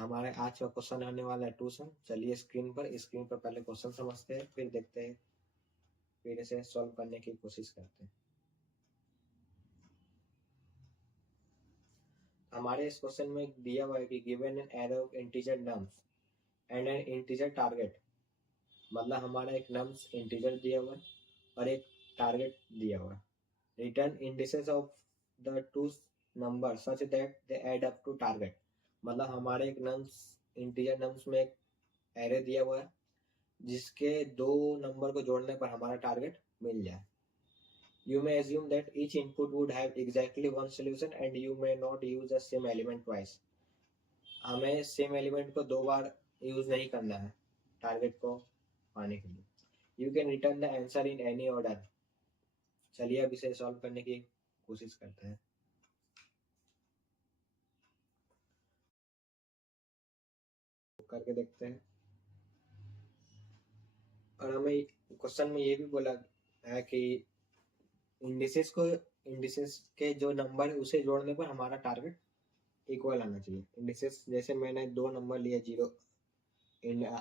हमारे आज का क्वेश्चन आने वाला है ट्यूशन। चलिए स्क्रीन पर पहले क्वेश्चन समझते हैं, फिर देखते हैं, फिर इसे सॉल्व करने की कोशिश करते हैं। हमारे इस क्वेश्चन में दिया हुआ है कि given an array of integer nums and N integer target, मतलब हमारा एक नम्स इंटीजर दिया हुआ है और एक टारगेट दिया हुआ है। Return indices of the two number such that they add up to target, मतलब हमारे एक नम्स इंटीजर नम्स में एक एरे दिया हुआ है जिसके दो नंबर को जोड़ने पर हमारा टारगेट मिल जाए। You may assume that each input would have exactly one solution and you may not use the same element twice. हमें सेम एलिमेंट को दो बार यूज नहीं करना है टारगेट को पाने के लिए। You can return the answer in any order. चलिए अब इसे सॉल्व करने की कोशिश करते हैं। करके देखते हैं। और हमें क्वेश्चन में ये भी बोला है कि इंडिसेस के जो नंबर है उसे जोड़ने पर हमारा टारगेट इक्वल आना चाहिए। इंडिसेस जैसे मैंने दो नंबर लिए 0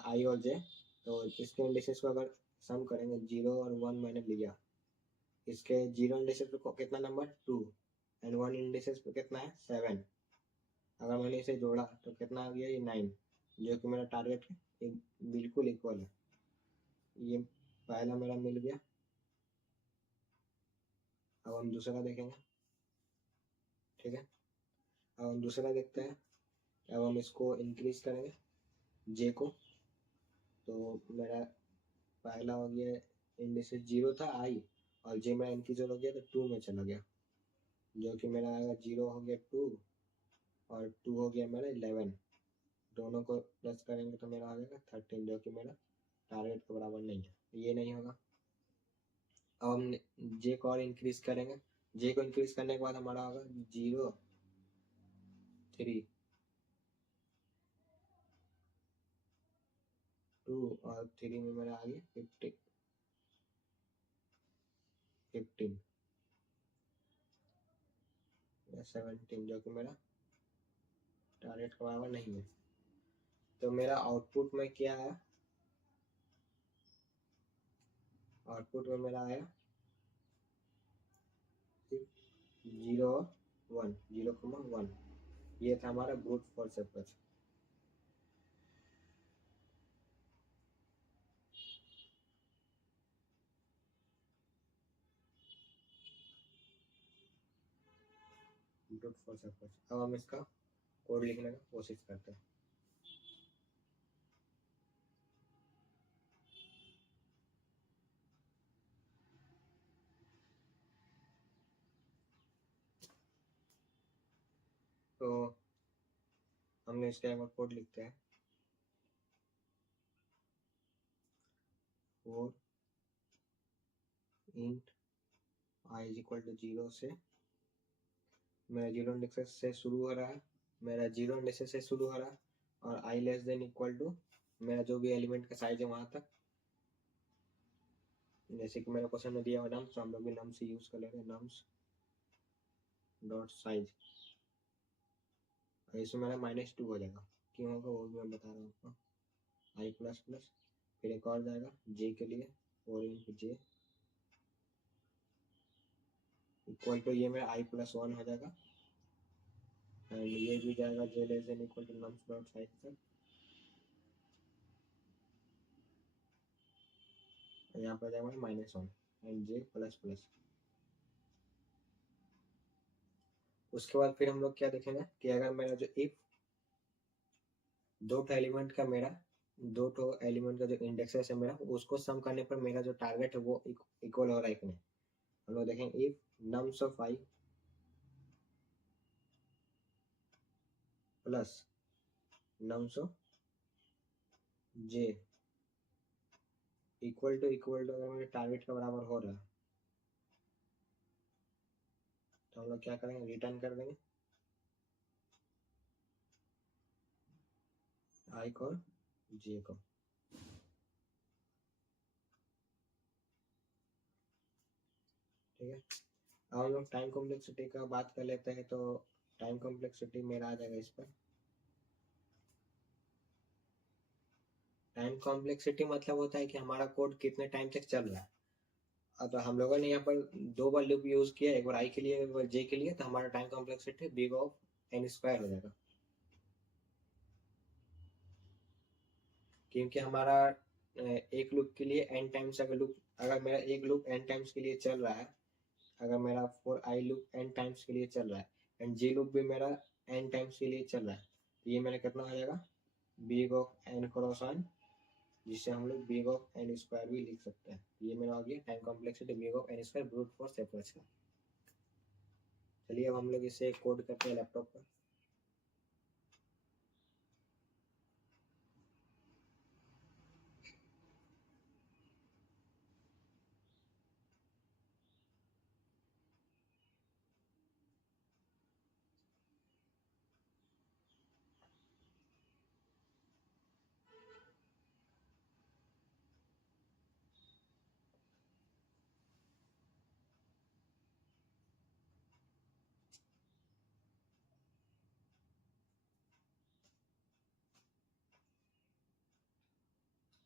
आई और जे, तो इसके इंडिसेस को अगर सम करेंगे 0 और 1 मैंने लिया, इसके 0 इंडिसेस पे कितना नंबर 2 एंड 1 इंडिसेस पे कितना है 7। अगर मैंने इसे जोड़ा तो कितना आ गया ये 9, जो कि मेरा टारगेट है बिल्कुल इक्वल है। ये पहला मेरा मिल गया। अब हम दूसरा देखेंगे, ठीक है। अब हम दूसरा देखते हैं। अब हम इसको इंक्रीज करेंगे जे को, तो मेरा पहला हो गया इंडिसेस 0 था आई और जे मेरा इंक्रीजर हो गया तो 2 में चला गया, जो कि मेरा आएगा 0 हो गया 2 और 2 हो गया मेरा 11। दोनों को प्लस करेंगे तो मेरा आ जाएगा 13, जो कि मेरा टारगेट के बराबर नहीं है, ये नहीं होगा। अब हम जे को और इंक्रीज करेंगे। जे को इंक्रीज करने के बाद हमारा होगा 0 3 2 और 3 में मेरा आ गया 15 17, जो कि मेरा टारगेट के बराबर नहीं है। तो मेरा आउटपुट में क्या है, आउटपुट में मेरा आया 0 1 0,1। ये था हमारा brute force approach. Brute force approach. अब हम इसका कोड लिखने का कोशिश करते हैं। तो हमने इसका एक बार कोड लिखते हैं। 4 int i is equal to 0 से मेरा 0 इंडेक्स से शुरू हो रहा है, मेरा 0 इंडेक्स से शुरू हो रहा है और i less than equal to मेरा जो भी एलिमेंट का साइज है वहां तक। जैसे कि मेरा क्वेश्चन में दिया हुआ नम्स, तो हम लोग भी नम्स यूज कर लेंगे, नम्स डॉट साइज। इसमें मेरा -2 हो जाएगा, क्यों होगा वो भी मैं बता रहा हूँ आपको। i प्लस प्लस फिर एक और जाएगा जे के लिए, 4 इंटू जे इक्वल टू ये मेरा i+1 हो जाएगा एंड ये भी जाएगा j less than equal to nums dot size तक। यहाँ पर जाएगा -1 एंड जे प्लस प्लस। उसके बाद फिर हम लोग क्या देखेंगे कि अगर मेरा जो इफ दो एलिमेंट का जो इंडेक्सेस है मेरा, उसको सम करने पर मेरा जो टारगेट है वो इक्वल हो रहा है कि नहीं। हम लोग देखेंगे if nums of i plus nums of J equal to अगर मेरे टारगेट के बराबर हो रहा है तो हम लोग क्या करेंगे, रिटर्न कर देंगे i को और j को। ठीक है। अब हम लोग टाइम कॉम्प्लेक्सिटी का बात कर लेते हैं। तो टाइम कॉम्प्लेक्सिटी मेरा आ जाएगा इस पर टाइम कॉम्प्लेक्सिटी मतलब होता है कि हमारा कोड कितने टाइम तक चल रहा है। अब हम लोगों ने यहाँ पर 2 बार लूप यूज किया, एक बार आई के लिए एक बार जे के लिए, तो हमारा time complexity big of N square हो जाएगा, क्योंकि हमारा एक लूप के लिए एन टाइम्स, अगर मेरा एक लूप एन टाइम्स के लिए चल रहा है, अगर मेरा for I loop N times के लिए चल रहा है एंड जे लूप भी मेरा एन टाइम्स के लिए चल रहा है, तो ये मेरा कितना हो जाएगा, big of N cross N, जिससे हम लोग बिग ऑफ एन स्क्वायर भी लिख सकते हैं। ये मेरा हो गया time complexity big of N square brute force approach का। चलिए अब हम लोग इसे कोड करते हैं लैपटॉप पर।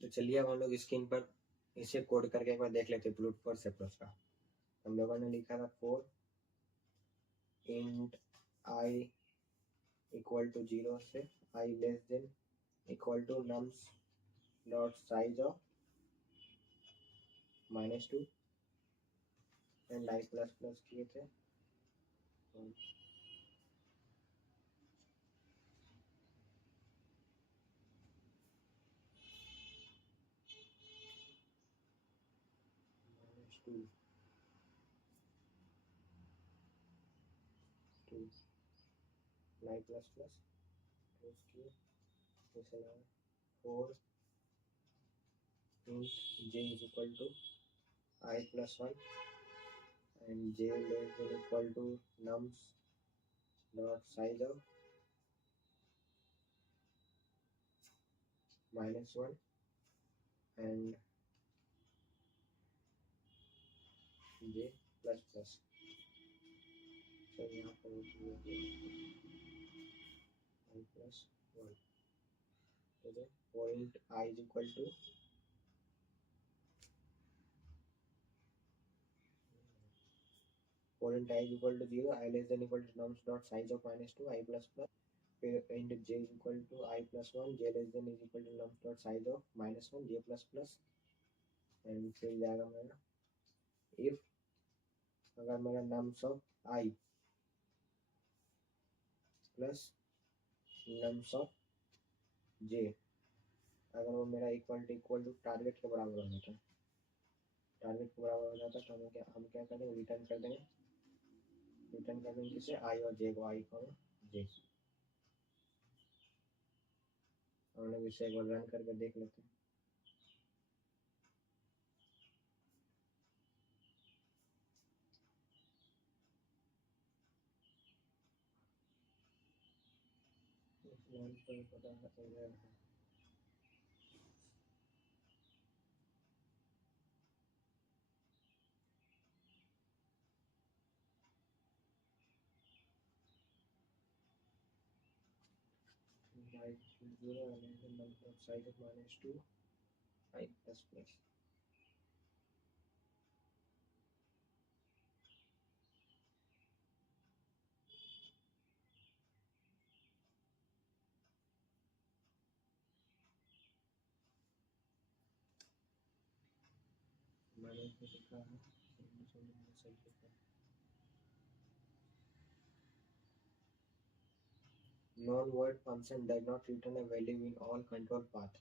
तो चलिए अब हम लोग स्क्रीन पर इसे कोड करके एक बार देख लेते हैं ब्रूट फोर्स अप्रोच का। हम लोगों ने लिखा था for int i equal to 0 से i less than equal to nums dot size of -2 and i plus plus किए थे। -2 आई प्लस प्लस किए, जैसे 4 int j is equal to I plus 1 and j less than equal to nums dot size of -1 and j plus plus। तो यहाँ पर I plus 1, तो 4 int I is equal to 4 int I is equal to 0, I less than equal to nums dot size of -2 I plus plus, फिर int j is equal to I plus 1, j less than is equal to nums dot size of -1 j plus plus, and फिर जाएगा मेरा if अगर मेरा nums of I plus nums of j अगर वो मेरा equal to target के बराबर हो जाता है, टारगेट के बराबर हो जाता है, तो हम क्या करेंगे, रिटर्न कर देंगे किसे, आई और जे को, आई को जे। हम लोग इसे एक बार रन करके देख लेते हैं। Size of -2 I plus plus, मैंने इसमें लिखा है non word function does not return a value in all control path.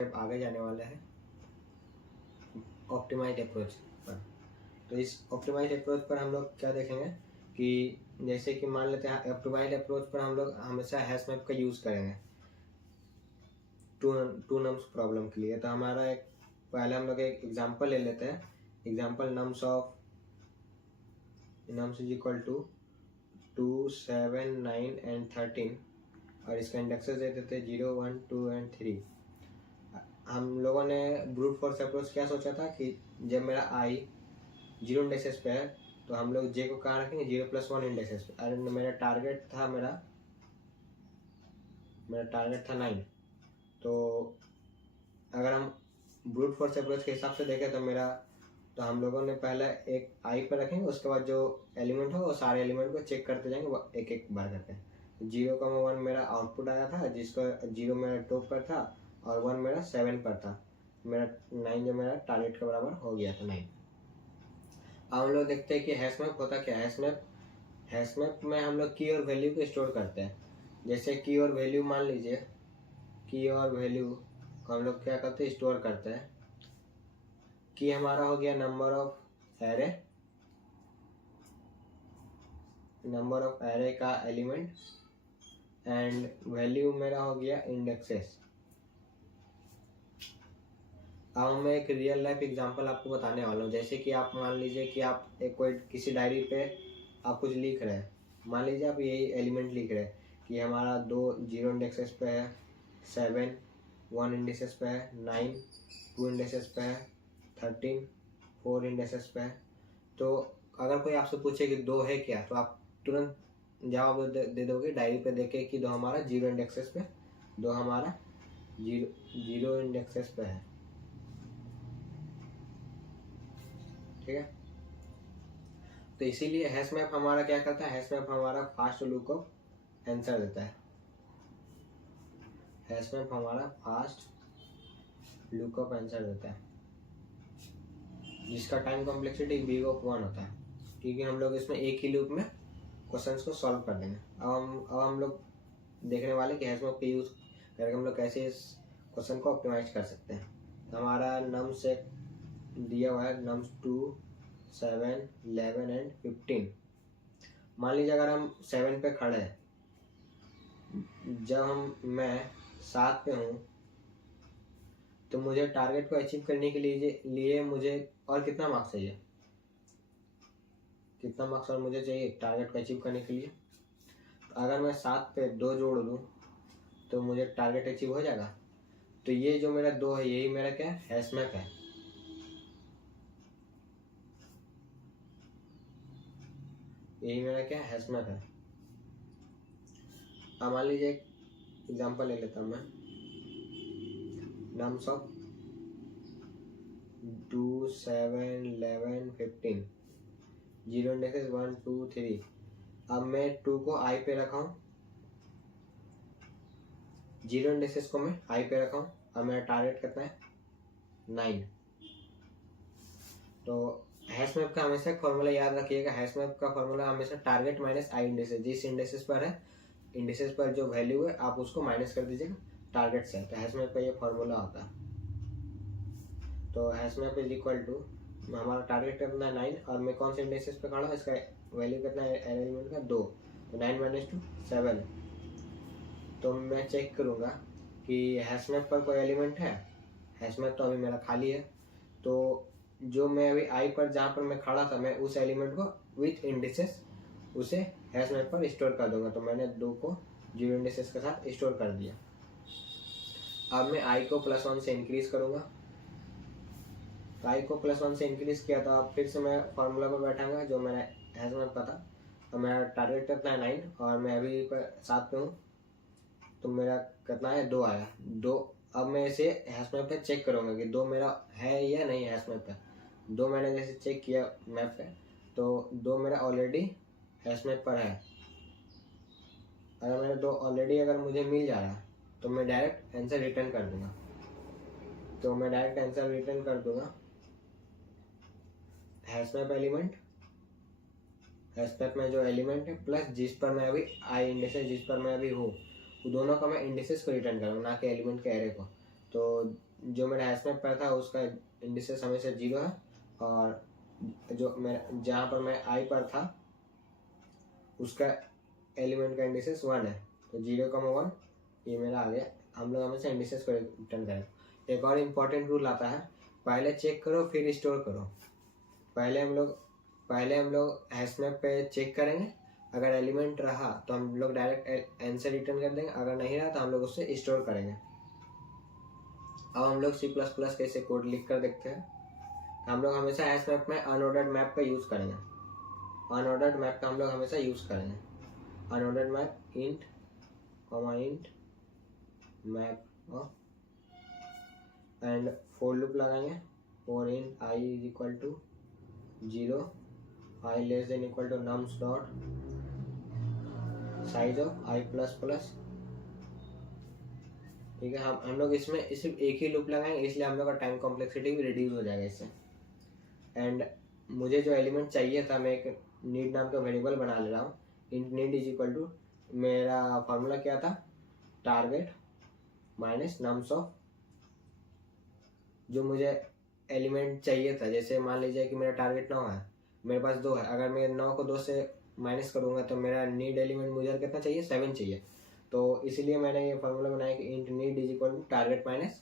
अब आगे जाने वाले हैं ऑप्टिमाइज अप्रोच पर। तो इस ऑप्टिमाइज अप्रोच पर हम लोग क्या देखेंगे कि जैसे कि मान लेते हैं ऑप्टिमाइज अप्रोच पर हम लोग हमेशा हैश मैप का यूज़ करेंगे टू नम्स प्रॉब्लम के लिए। तो हमारा एक पहले हम लोग एक एग्जांपल ले लेते हैं, example nums is equal to 2, 7, 9 and 13 और इसका इंडेक्सेस दे देते हैं 0, 1, 2 एंड 3। हम लोगों ने ब्रूट फोर्स अप्रोच क्या सोचा था कि जब मेरा आई 0 इंडेक्सेस पे है तो हम लोग जे को कहाँ रखेंगे, 0+1 इंडेक्सेस पे। अरे मेरा टारगेट था 9। तो अगर हम ब्रूट फोर्स अप्रोच के हिसाब से देखें तो हम लोगों ने पहले एक आई पर रखेंगे, उसके बाद जो एलिमेंट हो वो सारे एलिमेंट को चेक करते जाएंगे एक एक बार करके। 0,1 मेरा आउटपुट आया था, जिसका 0 मेरा टॉप पर था और 1 मेरा 7 पर था। मेरा 9 जो मेरा टारगेट के बराबर हो गया था 9। अब हम लोग देखते हैं कि हैश मैप होता क्या है। हैश मैप में हम लोग की और वैल्यू को स्टोर करते हैं। जैसे की और वैल्यू, मान लीजिए की और वैल्यू को हम लोग क्या करते हैं, स्टोर करते हैं। की हमारा हो गया नंबर ऑफ एरे का एलिमेंट, एंड वैल्यू मेरा हो गया इंडेक्सेस। अब मैं एक रियल लाइफ एग्जांपल आपको बताने वाला हूँ। जैसे कि आप मान लीजिए कि आप कोई किसी डायरी पे आप कुछ लिख रहे हैं। मान लीजिए आप यही एलिमेंट लिख रहे हैं कि हमारा 2 0 इंडेक्सेस पे है, 7 1 इंडेक्सेस पे है, 9 2 इंडेक्सेस पे है, 13 4 इंडेक्सेस पे है। तो अगर कोई आपसे पूछे कि 2 है क्या, तो आप तुरंत जवाब दे दोगे डायरी पे देखे कि 2 हमारा 0 इंडेक्सेस पे, 2 हमारा 0 इंडेक्सेस पे है। ठीक है। तो इसीलिए हैश मैप हमारा क्या करता है, हैश मैप हमारा फास्ट लुकअप आंसर देता है। हैश मैप हमारा फास्ट लुकअप आंसर देता है, जिसका टाइम कॉम्प्लेक्सिटी big of 1 होता है, क्योंकि हम लोग इसमें एक ही लूप में क्वेश्चंस को सॉल्व कर देंगे। अब हम लोग देखने वाले कि हैश मैप के यूज करके हम लोग कैसे इस क्वेश्चन को ऑप्टिमाइज कर सकते हैं। तो हमारा नम से दिया हुआ है नम्स 2 7 11 एंड 15। मान लीजिए अगर हम 7 पे खड़े हैं, जब मैं 7 पे हूँ, तो मुझे टारगेट को अचीव करने के लिए मुझे और कितना मार्क्स चाहिए, कितना मार्क्स और मुझे चाहिए टारगेट को अचीव करने के लिए। तो अगर मैं 7 पे 2 जोड़ दूँ तो मुझे टारगेट अचीव हो जाएगा। तो ये जो मेरा 2 है, यही मेरा क्या है, हैश मैप है। यही मेरा क्या हैश मैप है। अब मान लीजिए एक एग्जांपल ले लेता हूँ मैं। Nums of 2 7 11 15, 0 indexes 1 2 3। अब मैं 2 को आई पे रखा हूँ, 0 इंडेक्सेस को मैं आई पे रखा हूँ। अब मेरा टारगेट कितना है, 9। तो हैश मैप का हमेशा फॉर्मूला याद रखिएगा। हैश मैप का फॉर्मूला हमेशा टारगेट माइनस आई इंडेक्सेस। जिस इंडेक्सेस पर है, इंडेक्सेस पर जो वैल्यू है आप उसको माइनस कर दीजिएगा टारगेट से। तो हैश मैप का ये फॉर्मूला होता है। तो hash map is equal to, हमारा टारगेट कितना है 9, और मैं कौन से इंडेक्सेस पे खड़ा हूँ, इसका वैल्यू कितना है एलिमेंट का 2, तो 9 - 2 7। तो मैं चेक करूँगा कि हैश मैप पर कोई एलिमेंट है। हैश मैप तो अभी मेरा खाली है। तो जो मैं अभी आई पर जहाँ पर मैं खड़ा था, मैं उस एलिमेंट को विथ इंडिसेस उसे हैश मैप पर स्टोर कर दूंगा। तो मैंने 2 को 0 इंडिसेस के साथ स्टोर कर दिया। अब मैं आई को +1 से इंक्रीज करूँगा। तो आई को +1 से इंक्रीज किया, तो अब फिर से मैं फार्मूला पर बैठाऊंगा जो मैंने हैश मैप का था। तो मेरा टारगेट कितना है 9, और मैं अभी 7 पे हूँ। तो मेरा कितना है 2 आया 2। अब मैं इसे हैश मैप पे चेक करूँगा कि 2 मेरा है या नहीं हैश मैप पे। 2 मैंने जैसे चेक किया मैप पे, तो 2 मेरा ऑलरेडी हैश मैप पर है। अगर मेरे 2 ऑलरेडी अगर मुझे मिल जा रहा है, तो मैं डायरेक्ट आंसर रिटर्न कर दूंगा। तो मैं डायरेक्ट आंसर रिटर्न कर दूंगा hash map element, hash map में जो एलिमेंट है प्लस जिस पर मैं अभी आई इंडेक्सेस जिस पर मैं अभी हूँ, वो दोनों का मैं इंडेक्सेस को रिटर्न करूँगा, ना कि एलिमेंट के एरे को। तो जो मेरा हैश मैप पर था उसका इंडेक्सेस हमेशा 0 है, और जो मेरा जहाँ पर मैं आई पर था उसका एलिमेंट का इंडेक्सेस 1 है। तो 0,1 ये मेरा आ गया। हम लोग हमेशा इंडेक्सेस को रिटर्न करेंगे। एक और इम्पॉर्टेंट रूल आता है, पहले चेक करो फिर स्टोर करो। पहले हम लोग हैश मैप पे चेक करेंगे, अगर एलिमेंट रहा तो हम लोग डायरेक्ट आंसर रिटर्न कर देंगे, अगर नहीं रहा तो हम लोग उससे स्टोर करेंगे। अब हम लोग C++ कैसे कोड लिख कर देखते हैं। हम लोग हमेशा हैश मैप में अनऑर्डर्ड मैप का यूज़ करेंगे। अनऑर्डर्ड मैप का हम लोग हमेशा यूज करेंगे। Unordered map int comma int map and for loop लगाएंगे for int I is equal to 0 I less than equal to nums dot size of I plus plus. ठीक है, हम लोग इसमें सिर्फ एक ही लूप लगाएंगे, इसलिए हम लोग का टाइम कॉम्प्लेक्सिटी भी रिड्यूस हो जाएगा इससे। एंड मुझे जो एलिमेंट चाहिए था, मैं एक नीड नाम का वेरिएबल बना ले रहा हूँ। Int need is equal to, मेरा फॉर्मूला क्या था, टारगेट माइनस नम्स ऑफ जो मुझे एलिमेंट चाहिए था। जैसे मान लीजिए कि मेरा टारगेट 9 है, मेरे पास 2 है, अगर मैं 9 को 2 से माइनस करूंगा तो मेरा नीड एलिमेंट मुझे कितना चाहिए, 7 चाहिए। तो इसीलिए मैंने ये फॉर्मूला बनाया कि int need is equal to target minus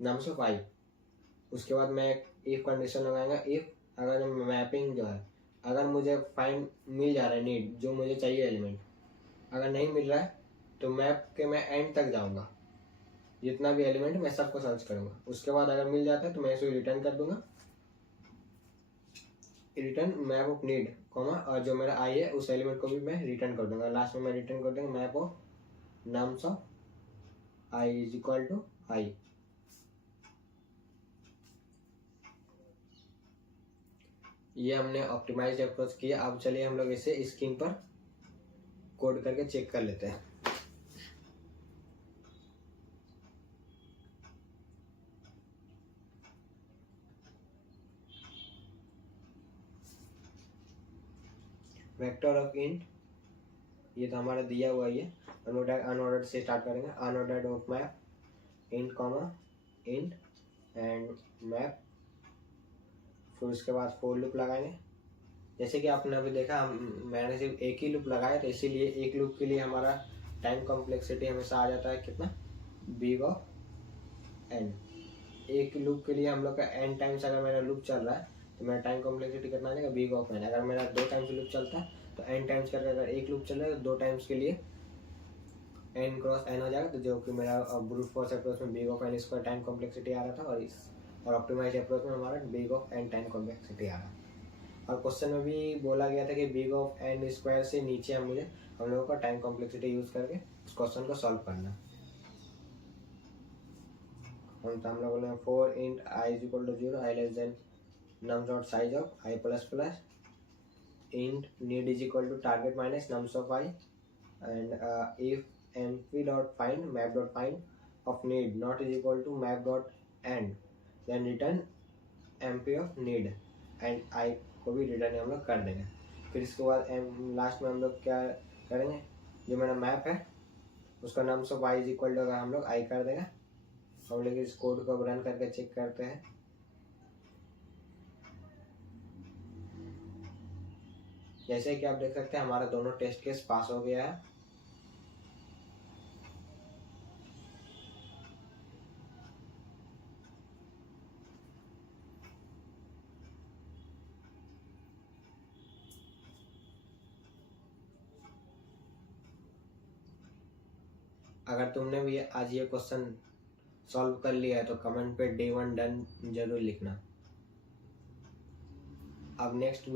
nums of i. उसके बाद मैं एक इफ कंडीशन लगाऊंगा, इफ अगर मैपिंग जो है, अगर मुझे फाइंड मिल जा रहा है नीड जो मुझे चाहिए एलिमेंट, अगर नहीं मिल रहा है तो मैप के मैं एंड तक जाऊंगा, जितना भी एलिमेंट मैं सबको सर्च करूंगा। उसके बाद अगर मिल जाता है तो मैं इसे रिटर्न कर दूंगा, return map of need comma, और जो मेरा आई है उस एलिमेंट को भी मैं रिटर्न कर दूंगा। लास्ट में मैं रिटर्न कर दूंगा map of nums of i is equal to i. ये हमने ऑप्टिमाइज्ड अप्रोच किया। अब चलिए हम लोग इसे स्क्रीन पर कोड करके चेक कर लेते हैं। वेक्टर ऑफ इंट, ये तो हमारा दिया हुआ है। अनऑर्डर्ड से स्टार्ट करेंगे। Unordered of map int comma int and map, फिर उसके बाद फोर लूप लगाएंगे। जैसे कि आपने अभी देखा, मैंने सिर्फ एक ही लूप लगाया, तो इसीलिए एक लूप के लिए हमारा टाइम कॉम्प्लेक्सिटी हमेशा आ जाता है कितना, बिग ऑफ एन। एक लूप के लिए हम लोग का एन टाइम्स अगर मेरा लूप चल रहा है तो मेरा टाइम कॉम्प्लेक्सिटी कितना आ जाएगा, बिग ऑफ एन। अगर मेरा 2 टाइम्स लूप चलता है तो एन टाइम्स करके, अगर एक लूप चल रहा है तो 2 टाइम्स के लिए एन क्रॉस एन हो जाएगा। तो जो कि मेरा ब्रूट फोर्स अप्रोच में बिग ऑफ एन इसका टाइम कॉम्प्लेक्सिटी आ रहा था, और ऑप्टिमाइज्ड अप्रोच में हमारा big of n time complexity आ रहा है। और क्वेश्चन में भी बोला गया था कि बिग ऑफ एन स्क्वायर से नीचे हम लोगों का टाइम कॉम्प्लेक्सिटी यूज करके उस क्वेश्चन को सॉल्व करना। हम लोग बोले for int I is equal to 0 I less than nums dot size of I plus plus, int need is equal to target minus nums of I, and if mp dot find map dot find of need not is equal to map dot end, then return mp of need and I को भी return हम लोग कर देंगे। फिर इसके बाद last में हम लोग क्या करेंगे, जो मेरा मैप है उसका नाम of y is equal to, अगर हम लोग आई कर देगा। हम लोग इस कोड को रन करके चेक करते हैं। जैसे कि आप देख सकते हैं हमारा दोनों टेस्ट केस पास हो गया है। अगर तुमने भी आज ये क्वेश्चन सॉल्व कर लिया है तो कमेंट पे day 1 डन जरूर लिखना। अब नेक्स्ट